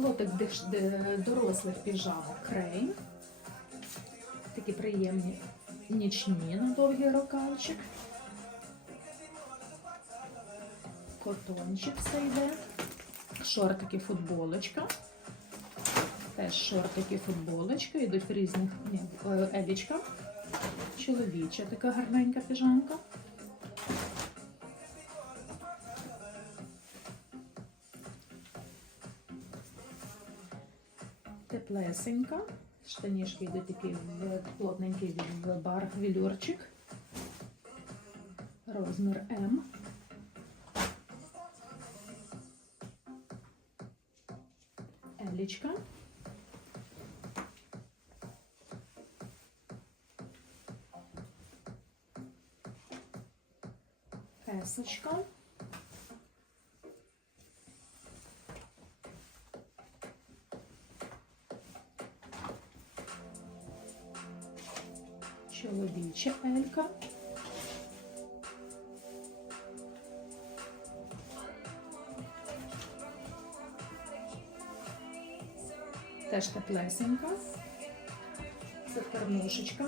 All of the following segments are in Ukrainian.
Лотик дорослих піжамок Крейн. Такі приємні нічні на довгий рукавчик. Котончик все йде. Шортики, футболочка. Теж шортики, футболочка. Йдуть в різних ні, елічка. Чоловіча така гарненька піжамка. Теплесенька. Штанішки йдуть такі в плотненький бар вілюрчик. Розмір М. Елічка. Есочка. Чоловіча Елька. Теж теплесенька. Це термошечка.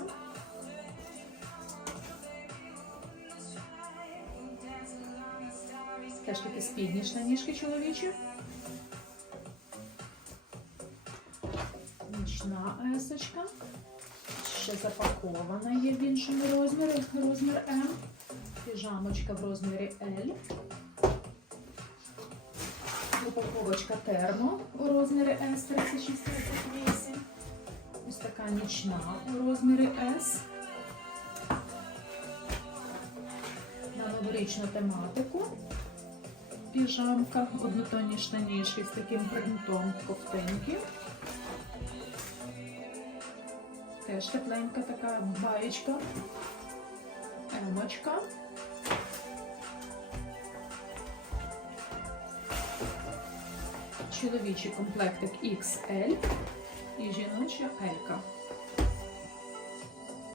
Теж такі спідні штанішки чоловічі. Нічна есочка. Ще запакована є в іншому розмірі, розмір М. Піжамочка в розмірі L. Упаковочка термо у розмірі S 3638. Ось така нічна у розмірі S. На новорічну тематику. Піжамка, однотонні штанішки з таким принтом ковтинки. Теж тепленька така баєчка. Емочка. Чоловічий комплектик XL і жіноча Елька.